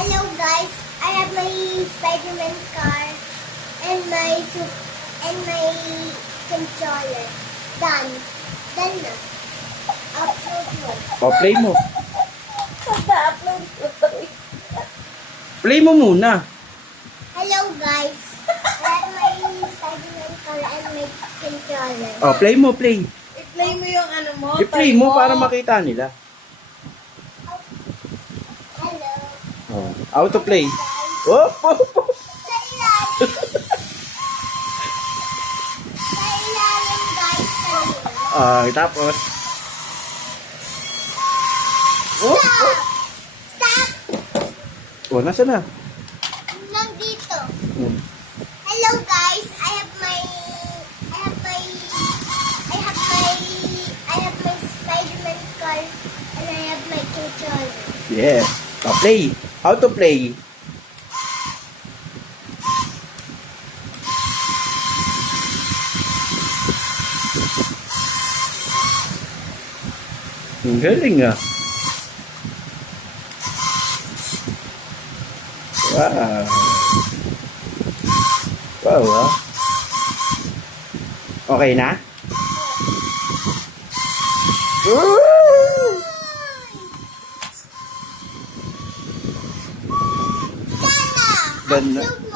Hello guys, I have my Spider-Man car and my controller. Done. Done na. Upload mo. O, play mo. Pag-upload ko to. Play mo muna. Hello guys, I have my Spider-Man car and my controller. O, play mo, play. I-play mo yung ano mo. I-play mo para makita nila. Hello. O, auto play. Oh, Sa ilalim. Sa ilalim guys kanina. tapos. Oh, Stop! Stop! oh, nasa na? Nandito. Hmm. Hello guys, I have my Spider-Man car and I have my controller. Yes. O, play. Auto play. Ang galing ah. Wow. Wow ah. Okay na? Woo! Gana! Ganda. Upload